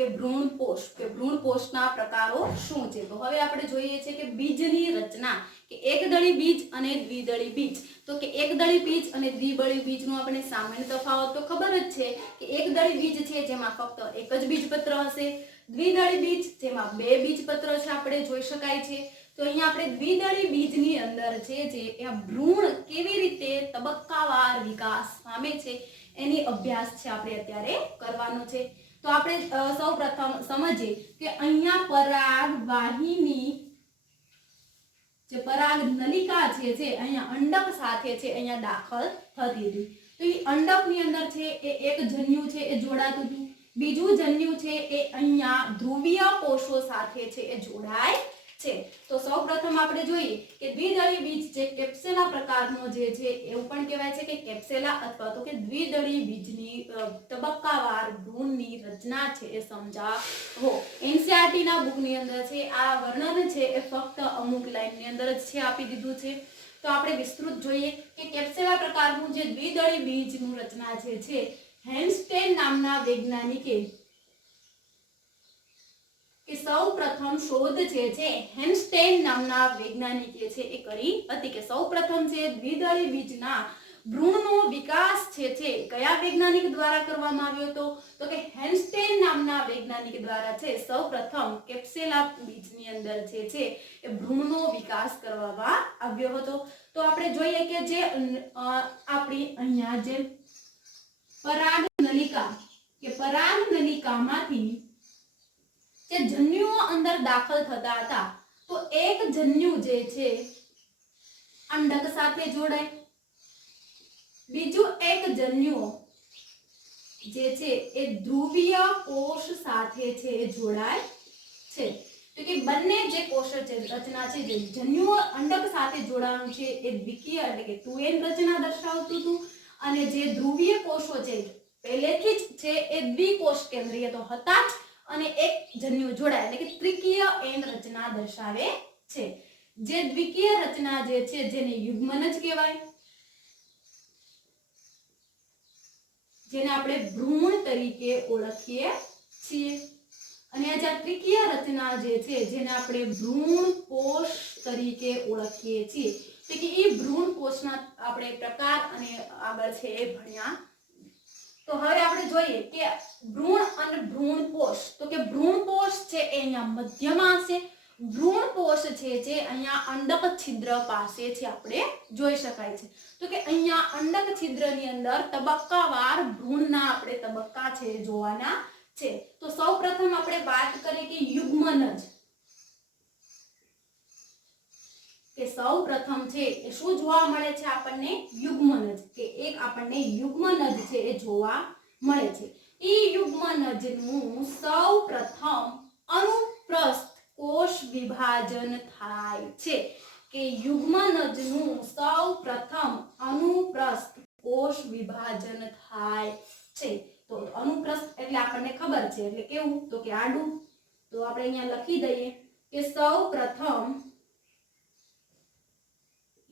કે ભ્રૂણપોષ કે ભ્રૂણપોષના પ્રકારો શું છે? તો હવે આપણે જોઈએ છે કે બીજની રચના કે એકદળી બીજ અને દ્વિદળી બીજ. તો કે એકદળી બીજ અને દ્વિદળી બીજનો આપણે સામાન્ય તફાવત તો ખબર જ છે કે એકદળી બીજ છે જેમાં ફક્ત એક જ બીજપત્ર હશે, દ્વિદળી બીજ જેમાં બે બીજપત્ર છે આપણે જોઈ શકાય છે. તો અહીંયા આપણે દ્વિદળી બીજની અંદર છે જે ભ્રૂણ કેવી રીતે તબક્કાવાર વિકાસ પામે છે એની અભ્યાસ છે આપણે અત્યારે કરવાનો છે. તો આપણે સૌપ્રથમ સમજીએ કે અહીંયા પરાગવાહિની જે પરાગ નલિકા છે જે અહીંયા અંડક સાથે છે અહીંયા દાખલ થતી હતી. તો એ અંડકની અંદર છે એ એક જન્યુ છે એ જોડાતું હતું, બીજું જન્યુ છે એ અહીંયા ધ્રુવીય કોષો સાથે છે એ જોડાય છે. તો સૌપ્રથમ આપણે જોઈએ કે દ્વિદળી બીજ જે કેપ્સેલા પ્રકારનો જે છે એવું પણ કહેવાય છે કે કેપ્સેલા અથવા તો કે દ્વિદળી બીજની તબક્કાવાર ભ્રૂણની રચના છે એ સમજાવો. એનસીઈઆરટી ના બુકની અંદર છે આ વર્ણન છે એ ફક્ત અમુક લાઈનની અંદર જ છે આપી દીધું છે. તો આપણે વિસ્તૃત જોઈએ કે કેપ્સેલા પ્રકારનું જે દ્વિદળી બીજનું રચના છે હેન્સ્ટેન નામના વૈજ્ઞાનિકે કે સૌપ્રથમ શોધ છે હેન્સ્ટેન નામના વૈજ્ઞાનિકે છે એ કરી હતી કે સૌપ્રથમ છે દ્વિદળી બીજના ભ્રૂણનો વિકાસ છે કયા વૈજ્ઞાનિક દ્વારા કરવામાં આવ્યો હતો? તો કે હેન્સ્ટેન નામના વૈજ્ઞાનિક દ્વારા છે સૌપ્રથમ કેપ્સેલા બીજની અંદર છે એ ભ્રૂણનો વિકાસ કરવામાં આવ્યો હતો. તો આપણે જોઈએ કે જે આપણી અહીંયા જે પરાગ નલિકામાંથી જે જન્યુઓ અંદર દાખલ થતા હતા તો એક જન્યુ જે છે અંડક સાથે જોડાય, બીજું એક જન્યુ જે છે એ ધ્રુવીય કોષ સાથે છે એ જોડાય છે. તો કે બંને જે કોષ છે રચના છે જે જન્યુઓ અંડક સાથે જોડાવાનું છે એ દ્વિકીય એટલે કે 2n રચના દર્શાવતું હતું અને જે ધ્રુવીય કોષો છે પહેલેથી જ છે એ દ્વિકોષ કેન્દ્રીય તો હતા જ અને એક જન્યુ જોડાય એટલે કે ત્રિકીય n રચના દર્શાવે છે. જે દ્વિકીય રચના જે છે જેને યુગ્મન જ કહેવાય, જેને આપણે ભ્રૂણ તરીકે ઓળખીએ છીએ. અને આ જે ત્રિકીય રચના જે છે જેને આપણે ભ્રૂણપોષ તરીકે ઓળખીએ છીએ તો કે એ ભ્રૂણપોષના આપણે પ્રકાર અને આગળ છે એ ભણ્યા. તો હવે આપણે જોઈએ કે ભ્રૂણ અને ભ્રૂણપોષ. તો કે ભ્રૂણપોષ છે એ અહીંયા મધ્યમાં છે, ભ્રૂણપોષ છે જે અહીંયા અંડક છિદ્ર પાસે છે આપણે જોઈ શકાય છે. તો કે અહીંયા અંડક છિદ્રની અંદર તબક્કાવાર ભ્રૂણના આપણે તબક્કા છે જોવાના છે. તો સૌપ્રથમ આપણે વાત કરીએ કે યુગ્મનજ કે સૌપ્રથમ છે એ શું જોવા મળે છે આપણને? યુગ્મનજ કે એક આપણને યુગ્મનજ છે એ જોવા મળે છે. ઈ યુગ્મનજનું સૌપ્રથમ અનુપ્રસ્થ કોષ વિભાજન થાય છે કે યુગ્મનજનું સૌપ્રથમ અનુપ્રસ્થ કોષ વિભાજન થાય છે. તો અનુપ્રસ્થ એટલે આપણને ખબર છે એટલે કેવું? તો કે આડું. તો આપણે અહીંયા લખી દઈએ કે સૌપ્રથમ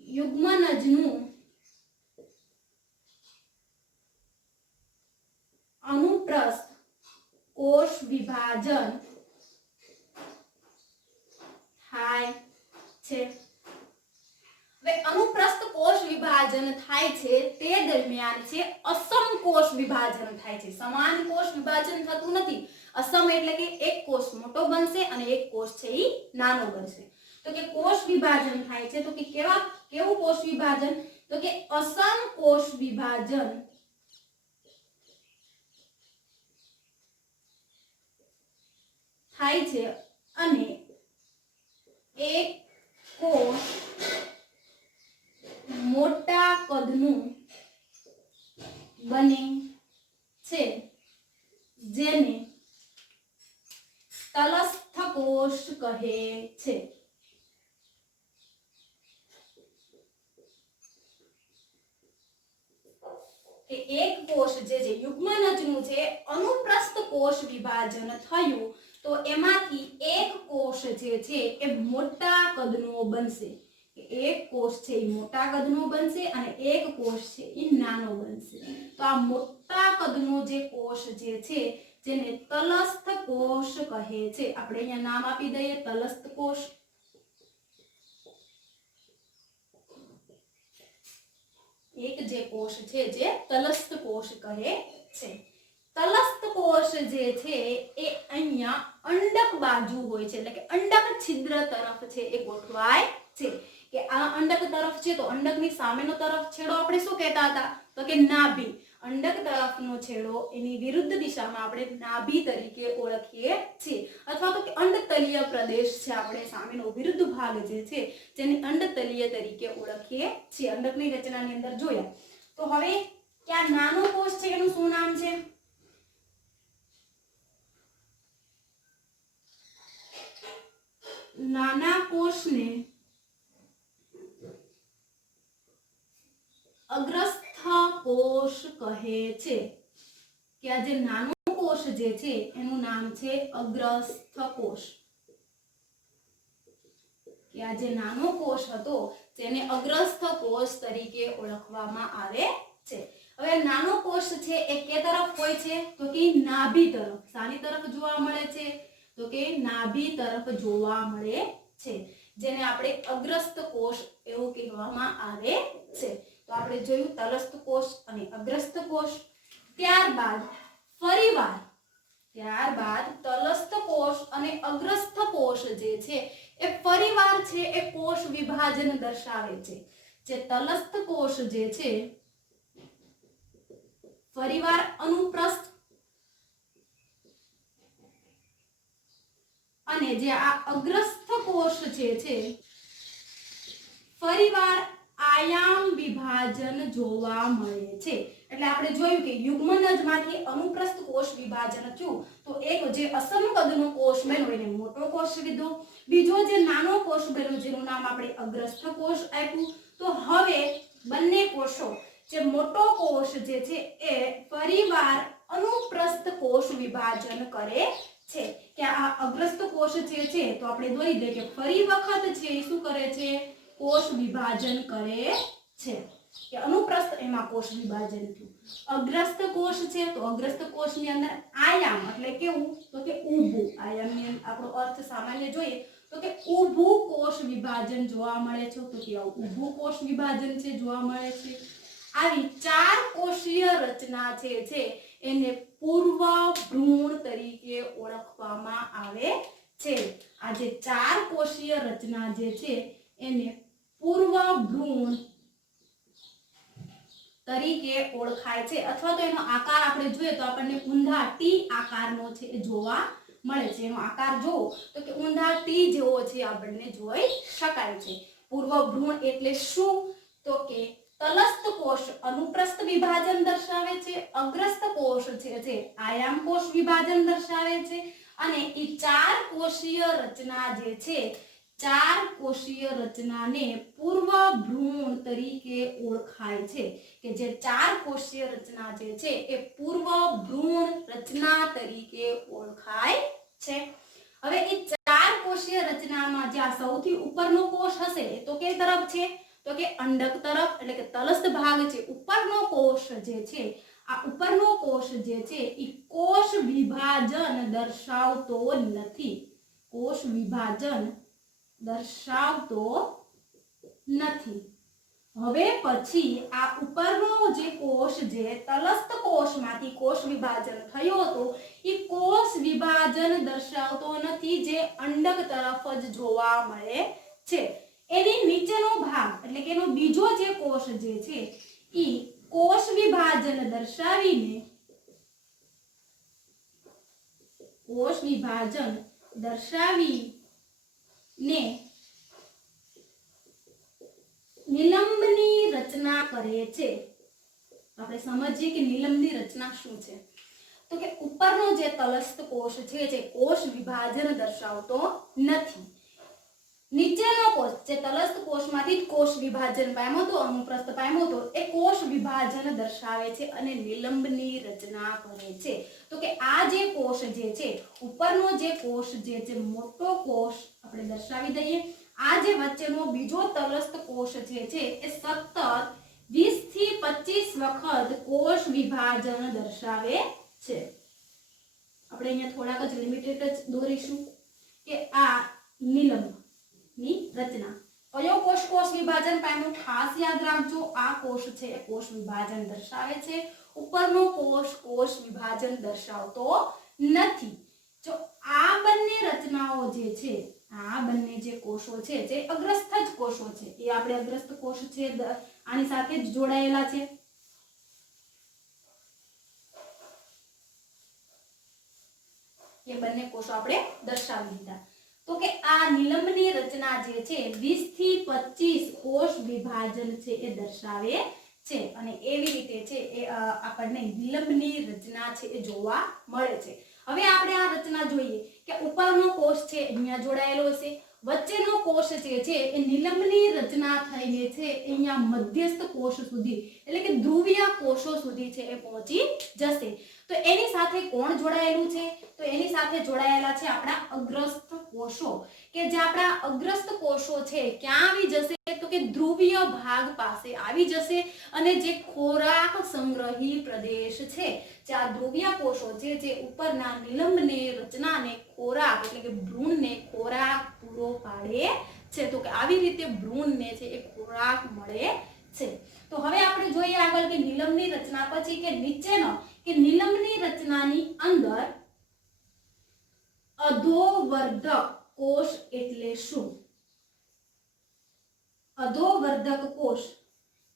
યુગ્મનજનું અનુપ્રસ્થ કોષ વિભાજન થાય છે. હવે અનુપ્રસ્થ કોષ વિભાજન થાય છે તે દરમિયાન છે અસમ કોષ વિભાજન થાય છે. સમાન કોષ વિભાજન થતું નથી. અસમ એટલે કે એક કોષ મોટો બનશે અને એક કોષ છે એ નાનો બનશે. તો કે કોષ વિભાજન થાય છે તો કે કેવું કોષ વિભાજન? તો કે અસમ કોષ વિભાજન થાય છે અને એક કોષ મોટા કદનું બને છે જેને તલસ્થ કોષ કહે છે. કે એક કોષ જે યુગ્મનજનું છે અનુપ્રસ્થ કોષ વિભાજન થયું તો એમાંથી એક કોષ જે છે એ મોટા કદનો બનશે. એક કોષ છે એ મોટા કદનો બનશે અને એક કોષ છે એ નાનો બનશે. તો આ મોટા કદનો જે કોષ જે છે જેને તલસ્થ કોષ કહે છે. આપણે અહીંયા નામ આપી દઈએ તલસ્થ કોષ. એક જે કોષ છે જે તલસ્થ કોષ કહે છે. તલસ્થ કોષ જે છે એ અહીંયા અંડક બાજુ હોય છે, એટલે કે અંડક છિદ્ર તરફ છે એ ગોઠવાય છે. કે આ અંડક તરફ છે તો અંડકની સામેનો તરફ છેડો આપણે શું કહેતા હતા? તો કે નાભી. અંડક તરફનો છેડો એની વિરુદ્ધ દિશામાં આપણે નાભી તરીકે ઓળખીએ છીએ, અથવા તો કે અંડતલીય પ્રદેશ છે આપણે સામેનો વિરુદ્ધ ભાગ જે છે જેને અંડતલીય તરીકે ઓળખીએ છીએ. અંડકની રચનાની અંદર જોયા. તો હવે ક્યાં નાનો કોષ છે એનું શું નામ છે? નાના કોષને અગ્રસ્થ કોષ કહે છે. કે આ જે નાનો કોષ જે છે એનું નામ છે અગ્રસ્થ કોષ. કે આ જે નાનો કોષ હતો તેને અગ્રસ્થ કોષ તરીકે ઓળખવામાં આવે છે. હવે નાનો કોષ છે એ કે તરફ હોય છે? તો કે નાભી તરફ. સાની તરફ જોવા મળે છે? તો કે નાભી તરફ જોવા મળે છે, જેને આપણે અગ્રસ્થ કોષ એવું કહેવામાં આવે છે. તો આપણે જોયું તલસ્થ કોષ અને અગ્રસ્થ કોષ. ત્યારબાદ તલસ્થ કોષ અને અગ્રસ્થ કોષ જે છે એ ફરીવાર છે એ કોષ વિભાજન દર્શાવે છે. જે તલસ્થ કોષ જે છે ફરીવાર અનુપ્રસ્થ અને જે આ અગ્રસ્થ કોષ જે છે ફરીવાર આયામ વિભાજન જોવા મળે છે. એટલે આપણે જોયું કે યુગ્મનજમાંથી અનુપ્રસ્થ કોષ વિભાજન થયું તો એક જે અસમ કદનો કોષ બન્યો એને મોટો કોષ કીધો, બીજો જે નાનો કોષ બન્યો જેનું નામ આપણે અગ્રસ્થ કોષ આપ્યું. તો હવે બંને કોષો જે મોટો કોષ જે છે એ ફરીવાર અનુપ્રસ્થ કોષ વિભાજન કરે છે. કે આ અગ્રસ્થ કોષ જે છે તો આપણે દોરી દઈએ કે ફરી વખત છે એ શું કરે છે? કોષ વિભાજન કરે છે. કે અનુપ્રસ્થ એમાં કોષ વિભાજન થયું. અગ્રસ્થ કોષ છે તો અગ્રસ્થ કોષની અંદર આયામ એટલે કેવું? તો કે ઊભું. આયામની આપણો અર્થ સામાન્ય જોઈએ તો કે ઊભું કોષ વિભાજન જોવા મળે છે. તો કે ઊભું કોષ વિભાજન છે જોવા મળે છે. આવી 4 કોષીય રચના છે એને પૂર્વ ભ્રૂણ તરીકે ઓળખવામાં આવે છે. આ જે 4 કોષીય રચના જે છે એને પૂર્વ ભ્રૂણ તરીકે ઓળખાય છે, અથવા તો એનો આકાર આપણે જોઈએ તો આપણને ઊંધા ટી આકારનો છે એ જોવા મળે છે. એનો આકાર જોવો તો કે ઊંધા ટી જેવો છે આપણને જોઈ શકાય છે. પૂર્વ ભ્રૂણ એટલે શું? તો કે તલસ્થ કોષ અનુપ્રસ્થ વિભાજન દર્શાવે છે, અગ્રસ્થ કોષ છે જે આયામ કોષ વિભાજન દર્શાવે છે, અને એ 4 કોષીય રચના જે છે 4 કોષીય રચનાને પૂર્વ ભ્રૂણ તરીકે ઓળખાય છે. કે જે 4 કોષીય રચના જે છે એ પૂર્વ ભ્રૂણ રચના તરીકે ઓળખાય છે. હવે એ 4 કોષીય રચનામાં જે સૌથી ઉપરનો કોષ હશે તો કે તરફ છે? તો કે અંડક તરફ, એટલે કે તલસ્થ ભાગ છે. ઉપરનો કોષ જે છે આ ઉપરનો કોષ જે છે એ કોષ વિભાજન દર્શાવતો નથી. કોષ વિભાજન દર્શાવતો નથી. હવે પછી આ ઉપરનો જે કોષ જે તલસ્થ કોષમાંથી કોષ વિભાજન થયો હતો એ કોષ વિભાજન દર્શાવતો નથી, જે અંડક તરફ જ જોવા મળે છે. એની નીચેનો ભાગ એટલે કે એનો બીજો જે કોષ જે છે એ કોષ વિભાજન દર્શાવીને નિલંબની રચના કરે છે. આપણે સમજીએ કે નિલંબની રચના શું છે. તો કે ઉપરનો જે તલસ્થ કોષ છે જે કોષ વિભાજન દર્શાવતો નથી. નીચેનો કોષ જે તલસ્થ કોષમાંથી કોષ વિભાજન પામ્યો હતો, અનુપ્રસ્થ પામ્યો હતો, એ કોષ વિભાજન દર્શાવે છે અને નિલંબની રચના કરે છે. તો કે આ જે કોષ જે છે ઉપરનો જે કોષ જે છે મોટો કોષ આપણે દર્શાવી દઈએ. આ જે વચ્ચેનો બીજો તલસ્થ કોષ જે છે એ સતત 20 થી 25 વખત કોષ વિભાજન દર્શાવે છે. આપણે અહીંયા થોડાક જ લિમિટેડ જ દોરીશું કે આ નિલંબની રચના કયો કોષ કોષ વિભાજન પામ્યો ખાસ યાદ રાખજો આ કોષ છે એ કોષ વિભાજન દર્શાવે છે ઉપરનો કોષ કોષ વિભાજન દર્શાવતો નથી જો આ બંને રચનાઓ જે છે આ બંને જે કોષો છે જે અગ્રસ્થ જ કોષો છે એ આપણે અગ્રસ્થ કોષ છે આની સાથે જ જોડાયેલા છે એ બંને કોષો આપણે દર્શાવી દીધા તો કે આ નિલંબની રચના જે છે 20 થી 25 કોષ વિભાજન છે એ દર્શાવે છે અને એવી રીતે છે એ આપણને નિલંબની રચના છે એ જોવા મળે છે હવે આપણે આ રચના જોઈએ કે ઉપરનો કોષ છે અહીંયા જોડાયેલો છે વચ્ચેનો કોષ જે છે એ નિલંબની રચના થઈને છે અહીંયા મધ્યસ્થ કોષ સુધી એટલે કે ધ્રુવીય કોષો સુધી છે એ પહોંચી જશે તો એની સાથે કોણ જોડાયેલું છે તો એની સાથે જોડાયેલા છે આપણા અગ્રસ્થ કોષો કે જે આપણા અગ્રસ્થ કોષો છે ક્યાં આવી જશે તો કે ધ્રુવીય ભાગ પાસે આવી જશે અને જે ખોરાક સંગ્રહી પ્રદેશ છે જે આ ધ્રુવીય કોષો છે જે ઉપરના નિલંબને રચનાને ખોરાક એટલે કે ભ્રૂણને ખોરાક પૂરો પાડે છે તો કે આવી રીતે ભ્રૂણને છે એ ખોરાક મળે છે તો હવે આપણે જોઈએ આગળ કે નિલંબની રચના પછી કે નીચેનો કે નિલંબની રચનાની અંદર અધોવર્ધક કોષ એટલે શું અધોવર્ધક કોષ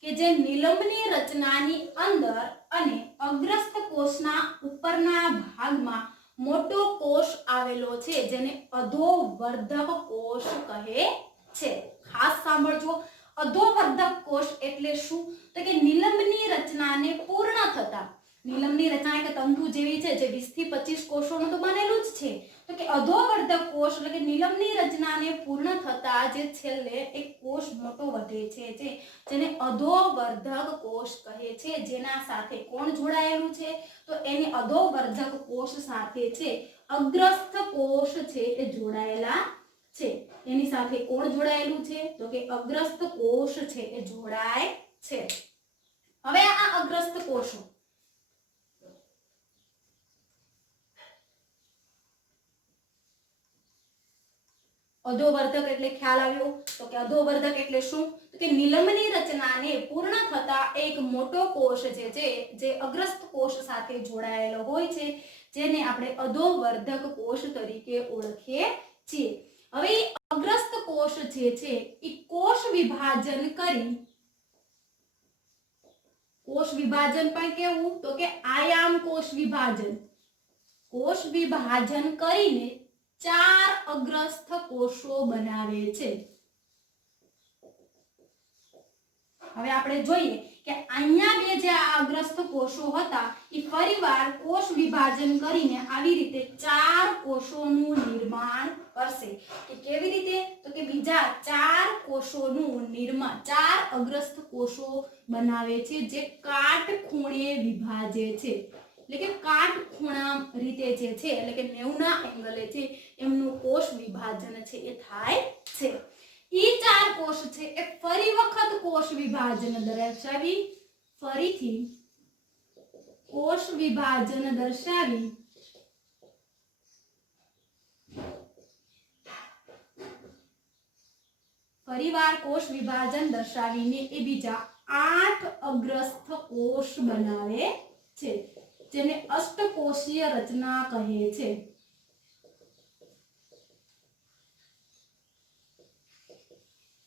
કે જે નિલંબની રચનાની અંદર અને અગ્રસ્થ કોષના ઉપરના ભાગમાં મોટો કોષ આવેલો છે જેને અધોવર્ધક કોષ કહે છે ખાસ સાંભળજો અધોવર્ધક કોષ એટલે શું તો કે નિલંબની રચનાને પૂર્ણ થતા નિલંબની રચના કે તંતુ જેવી છે જે 20 થી 25 કોષોનું તો બનેલું જ છે તો કે અધોવર્ધક કોષ એટલે કે નિલંબની રચનાને પૂર્ણ થતા જે છેલ્લે એક કોષ મોટો વધે છે જેને અધોવર્ધક કોષ કહે છે જેના સાથે કોણ જોડાયેલું છે તો એની અધોવર્ધક કોષ સાથે છે અગ્રસ્થ કોષ છે એ જોડાયેલા છે એની સાથે કોણ જોડાયેલું છે તો કે અગ્રસ્થ કોષ છે એ જોડાય છે હવે આ અગ્રસ્થ કોષો અધોવર્ધક એટલે ખ્યાલ આવ્યો તો કે અધોવર્ધક એટલે શું તો કે નિલંબની રચનાને પૂર્ણ થતા એક મોટો કોષ જે અગ્રસ્ત કોષ સાથે જોડાયેલો હોય છે જેને આપણે અધોવર્ધક કોષ તરીકે ઓળખીએ છીએ હવે અગ્રસ્ત કોષ જે છે એ કોષ વિભાજન પણ કેવું તો કે આયામ કોષ વિભાજન કરીને 4 અગ્રસ્થ કોષો બનાવે છે હવે આપણે જોઈએ કે અહીંયા બે જે અગ્રસ્થ કોષો હતા એ ફરીવાર કોષ વિભાજન કરીને આવી રીતે 4 કોષોનું નિર્માણ કરશે કે કેવી રીતે તો કે બીજા 4 કોષોનું નિર્માણ 4 અગ્રસ્થ કોષો બનાવે છે જે કાટખૂણે વિભાજે છે એટલે કે કાટખૂણા રીતે જે છે એટલે કે 90 એંગલે છે એમનું કોષ વિભાજન છે એ થાય છે ઈ 4 કોષ છે એ ફરી વખત કોષ વિભાજન દર્શાવી ફરીથી કોષ વિભાજન દર્શાવી ફરીવાર કોષ વિભાજન દર્શાવીને એ બીજા 8 અગ્રસ્થ કોષ બનાવે છે જેને અષ્ટકોષીય રચના કહે છે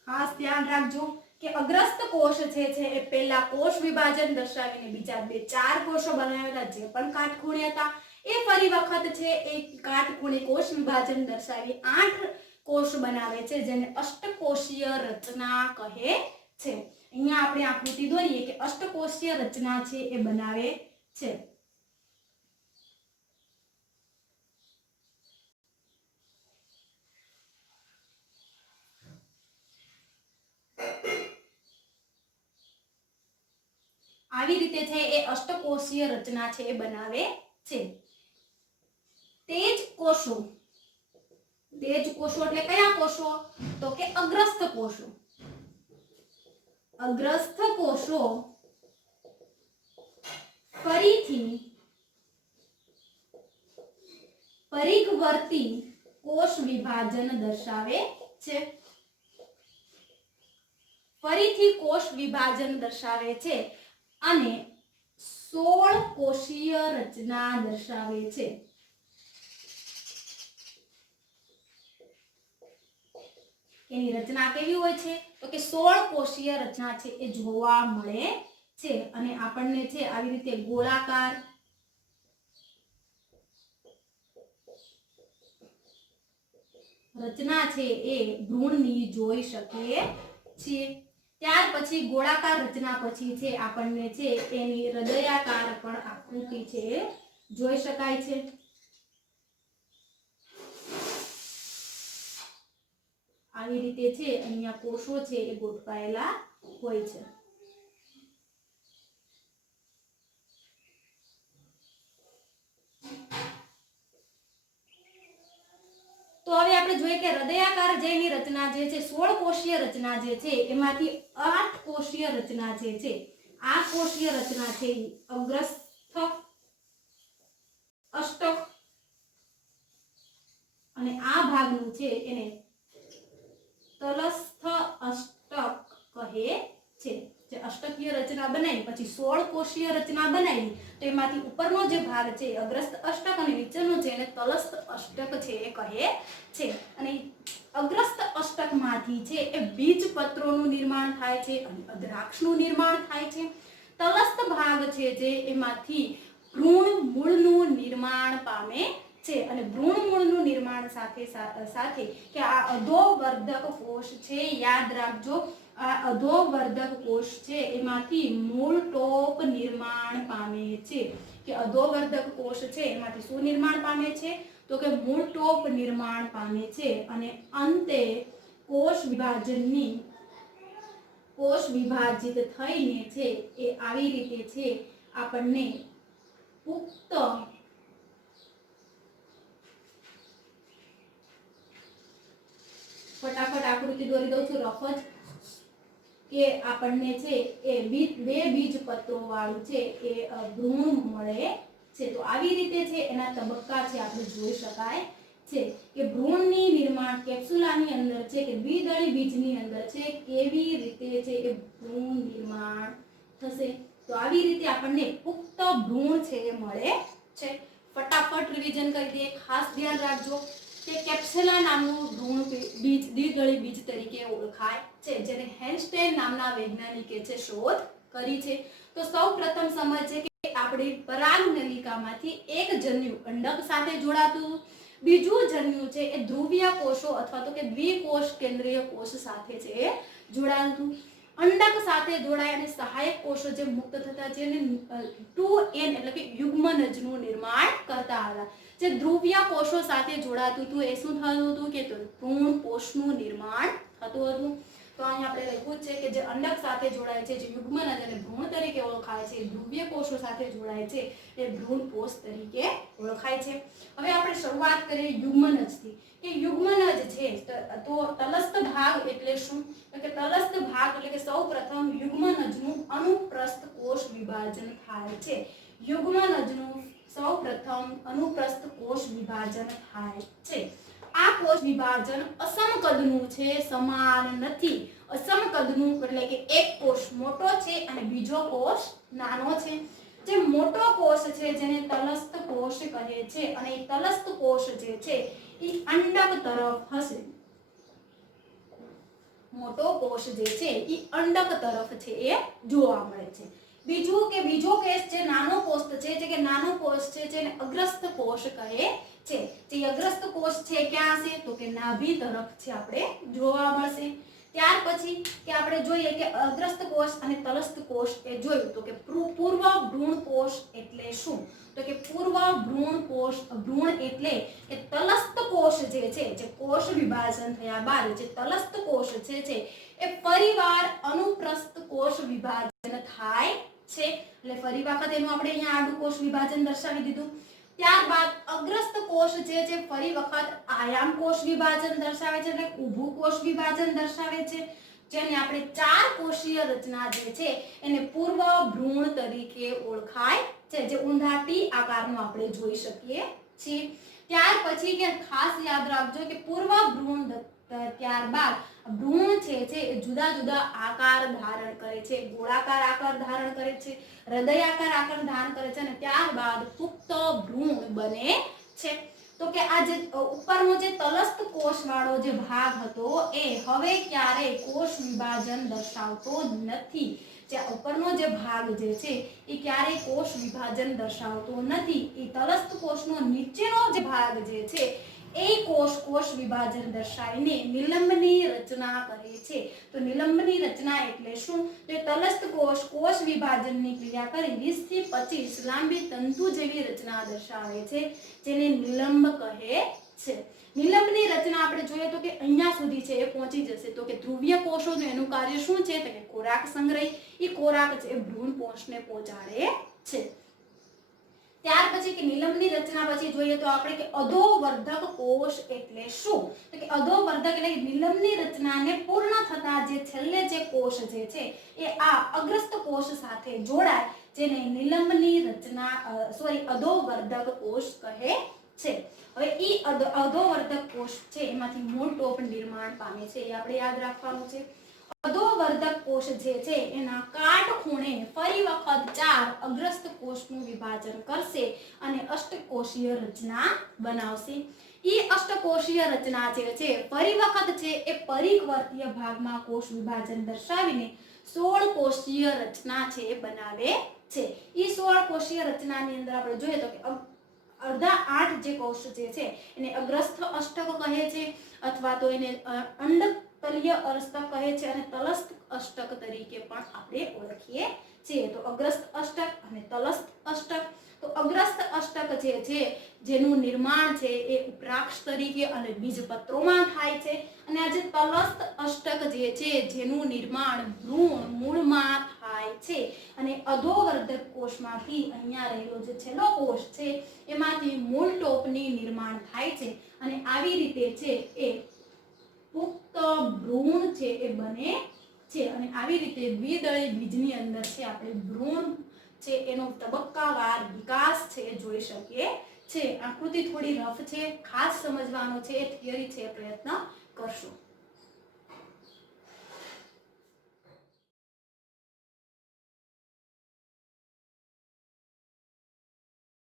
ખાસ ધ્યાન રાખજો કે અગ્રસ્ત કોષ છે એ પહેલા કોષ વિભાજન દર્શાવીને બીજા 4 કોષો બનાવેલા જે પણ કાટખૂણે હતા એ ફરી વખત છે એક કાટખૂણે કોષ વિભાજન દર્શાવી 8 કોષ બનાવે છે જેને અષ્ટકોષીય રચના કહે છે અહીંયા આપણે આકૃતિ દોરીએ કે અષ્ટકોષીય રચના છે એ બનાવે છે આવી રીતે છે એ અષ્ટકોષીય રચના છે એ બનાવે છે તેજ કોષો એટલે કયા કોષો તો કે અગ્રસ્થ કોષો ફરીથી પરિઘવર્તી કોષ વિભાજન દર્શાવે છે। ફરીથી કોષ વિભાજન દર્શાવે છે અને 16 કોષીય રચના દર્શાવે છે। એની રચના કેવી હોય છે તો કે 16 કોષીય રચના છે એ જોવા મળે છે અને આપણને છે આવી રીતે ગોળાકાર રચના છે એ ભ્રૂણની જોઈ શકીએ છીએ। ત્યાર પછી ગોળાકાર રચના પછી છે આપણને છે એની હૃદયાકાર પણ આકૃતિ છે જોઈ શકાય છે। આવી રીતે છે અહીંયા કોષો છે એ ગોઠવાયેલા હોય છે। તો હવે આપણે જોઈએ કે હૃદયાકાર જેની રચના જે છે 16 કોષીય રચના જે છે એમાંથી 8 કોષીય રચના જે છે આ કોષીય રચના છે અગ્રસ્થ અષ્ટક અને આ ભાગનું છે એને તલસ્થ અષ્ટક કહે છે। જે અષ્ટકીય રચના બનાવી પછી 16 કોષીય રચના બનાવી તો એમાંથી ઉપરનો જે ભાગ છે અગ્રસ્થ અષ્ટક અને નીચેનો છે એને તલસ્થ અષ્ટક છે એ કહે છે। અને અગ્રસ્થ અષ્ટકમાંથી છે એ બીજપત્રોનું નિર્માણ થાય છે અને અદ્રાક્ષનું નિર્માણ થાય છે। તલસ્થ ભાગ છે જે એમાંથી ભ્રૂણ મૂળનું નિર્માણ પામે છે અને ભ્રૂણ મૂળનું નિર્માણ સાથે કે આ અધોવર્ધક કોષ છે યાદ રાખજો આ અધોવર્ધક કોષ છે એમાંથી મૂળ ટોપ નિર્માણ પામે છે કે અધોવર્ધક કોષ છે એમાંથી શું નિર્માણ પામે છે તો કે મૂળ ટોપ નિર્માણ પામે છે અને અંતે કોષ વિભાજિત થઈને છે એ આવી રીતે છે આપણને પુખ્ત ફટાફટ આકૃતિ દોરી દઉં છું રફ જ કે આપણને છે એ બે બીજપત્રો વાળું છે એ ભ્રૂણ મળે છે। તો આવી રીતે છે એના તબક્કા છે આપણે જોઈ શકાય છે કે ભ્રૂણની નિર્માણ કેપ્સ્યુલાની અંદર છે કે દ્વિદળી બીજની અંદર છે કેવી રીતે છે એ ભ્રૂણ નિર્માણ થશે। તો આવી રીતે આપણને પુખ્ત ભ્રૂણ છે એ મળે છે। ફટાફટ રિવિઝન કરી દઈએ ખાસ ધ્યાન રાખજો કે કેપ્સ્યુલા નામનું ભ્રૂણ બીજ દ્વિદળી બીજ તરીકે ઓળખાય છે જેને હેન્સ્ટેન નામના વૈજ્ઞાનિકે છે શોધ કરી છે। તો સૌપ્રથમ સમજે કે આપણી પરાગનલિકામાંથી એક જન્યુ અંડક સાથે જોડાતું બીજું જન્યુ છે એ ધ્રુવીય કોષો અથવા તો કે દ્વિકોષ કેન્દ્રીય કોષ સાથે છે જોડાતું। અંડક સાથે જોડાય અને સહાયક કોષો જે મુક્ત થતા જેને 2n એટલે કે યુગ્મનજનું નિર્માણ કરતા હતા। જે ધ્રુવીય કોષો સાથે જોડાતું હતું એ શું થતું હતું કે ભ્રૂણ કોષનું નિર્માણ થતું હતું। તો અહીં આપણે લખ્યું છે કે જે અંડક સાથે જોડાય છે જે યુગ્મનજ અને ભ્રૂણ તરીકે ઓળખાય છે ધ્રુવીય કોષો સાથે જોડાય છે એ ભ્રૂણ કોષ તરીકે ઓળખાય છે। હવે આપણે શરૂઆત કરીએ યુગ્મનજથી કે યુગ્મનજ છે તો તલસ્થ ભાગ એટલે શું તો કે તલસ્થ ભાગ એટલે કે સૌપ્રથમ યુગ્મનજનું અનુપ્રસ્થ કોષ વિભાજન થાય છે। યુગ્મનજનું સૌપ્રથમ અનુપ્રસ્થ કોષ વિભાજન થાય છે। આ કોષ વિભાજન અસમ કદનું છે સમાન નથી। અસમ કદનું એટલે કે એક કોષ મોટો છે અને બીજો કોષ નાનો છે। જે મોટો કોષ છે જેને તલસ્થ કોષ કહે છે અને એ તલસ્થ કોષ જે છે એ અંડક તરફ હશે। મોટો કોષ જે છે એ અંડક તરફ છે એ જોવા મળે છે। બીજો કેસ જે નાનો કોષ છે જે કે નાનો કોષ છે જેને અગ્રસ્થ કોષ કહે છે। જે અગ્રસ્થ કોષ છે ક્યાં હશે તો કે નાભી તરફ છે આપણે જોવા મળશે। ત્યાર પછી કે આપણે જોઈએ કે અગ્રસ્થ કોષ અને તલસ્થ કોષ એ જોયું તો કે પૂર્વ ભ્રૂણ કોષ એટલે શું તો કે પૂર્વ ભ્રૂણ કોષ ભ્રૂણ એટલે કે તલસ્થ કોષ જે છે જે કોષ વિભાજન થયા બાદ જે તલસ્થ કોષ છે એ ફરીવાર અનુપ્રસ્થ કોષ વિભાજન થાય છે। એટલે ફરી વખત એનું આપણે અહીંયા આડું કોષ વિભાજન દર્શાવી દીધું। ત્યારબાદ અગ્રસ્થ કોષ છે જે ફરી વખત આયામ કોષ વિભાજન દર્શાવે છે એટલે ઊભું કોષ વિભાજન દર્શાવે છે જેને આપણે 4 કોષીય રચના જે છે એને પૂર્વ ભ્રૂણ તરીકે ઓળખાય છે જે ઊંધા ટી આકારનું આપણે જોઈ શકીએ છીએ। ત્યાર પછી કે ખાસ યાદ રાખજો કે પૂર્વ ભ્રૂણ ત્યારબાદ ભ્રૂણ છે એ જુદા જુદા આકાર ધારણ કરે છે. ગોળાકાર આકાર ધારણ કરે છે, હૃદયાકાર આકાર ધારણ કરે છે અને ત્યારબાદ પુખ્ત ભ્રૂણ બને છે. તો કે આ જે ઉપરનો જે તલસ્થ કોષ વાળો જે ભાગ હતો એ હવે ક્યારેય કોષ વિભાજન દર્શાવતો નથી. જે ઉપરનો જે ભાગ જે છે એ ક્યારેય કોષ વિભાજન દર્શાવતો નથી. એ તલસ્થ કોષનો નીચેનો જે ભાગ જે છે એ કોષ વિભાજન દર્શાવીને નિલંબની રચના કરે છે. તો નિલંબની રચના એટલે શું? તો તલસ્થ કોષ વિભાજનની ક્રિયા કરી 20 થી 25 લાંબી તંતુ જેવી રચના દર્શાવે છે, જેને નિલંબ કહે છે. નિલંબની રચના આપણે જોઈએ તો કે અહીંયા સુધી છે એ પહોંચી જશે. તો કે ધ્રુવીય કોષો એનું કાર્ય શું છે? તો કે ખોરાક સંગ્રહ. એ ખોરાક છે ભ્રૂણ કોષને પહોંચાડે છે. ત્યાર પછી કે નિલંબની રચના પછી જોઈએ તો આપણે કે અધોવર્ધક કોષ એટલે શું? તો કે અધોવર્ધક એટલે નિલંબની રચનાને પૂર્ણ થતા જે છેલ્લે જે કોષ જે છે એ આ અગ્રસ્ત કોષ સાથે જોડાય, જેને નિલંબની રચના અધોવર્ધક કોષ કહે છે. હવે ઈ અધોવર્ધક કોષ છે એમાંથી મૂળ ટોપ નિર્માણ પામે છે, એ આપણે યાદ રાખવાનું છે. અધોવર્ધક કોષ જે છે એના કાટખૂણે ફરી વખત 4 અગ્રસ્ત કોષનું વિભાજન કરશે અને અષ્ટકોષીય રચના બનાવશે. ઈ અષ્ટકોષીય રચના જે છે ફરી વખત છે એ પરિવર્તીય ભાગમાં કોષ વિભાજન દર્શાવીને 16 કોષીય રચના છે બનાવે છે. ઈ 16 કોષીય રચનાની અંદર આપણે જોઈએ તો કે અડધા 8 જે કોષ જે છે એને અગ્રસ્થ અષ્ટક કહે છે, અથવા તો એને અંડતલીય અષ્ટક કહે છે અને તલસ્થ અષ્ટક તરીકે પણ આપણે ઓળખીએ છીએ. તો અગ્રસ્થ અષ્ટક અને તલસ્થ અષ્ટક. તો અગ્રસ્થ અષ્ટક જે છે જેનું નિર્માણ છે એ ઉપ્રાક્ષ તરીકે અને બીજપત્રોમાં થાય છે, અને આ જે તલસ્થ અષ્ટક જે છે જેનું નિર્માણ ભ્રૂણ મૂળમાં થાય છે અને અધોવર્ધક કોષમાંથી અહીંયા રહેલો જે છેલ્લો કોષ છે એમાંથી મૂળ ટોપની નિર્માણ થાય છે અને આવી રીતે છે એ પુખ્ત ભ્રૂણ છે એ બને છે. અને આવી રીતે દ્વિદળી બીજની અંદર છે આપણે ભ્રૂણ છે એનો તબક્કાવાર વિકાસ છે જોઈ શકીએ છે. આકૃતિ થોડી રફ છે, ખાસ સમજવાનો છે, થિયરી છે, પ્રયત્ન કરશો.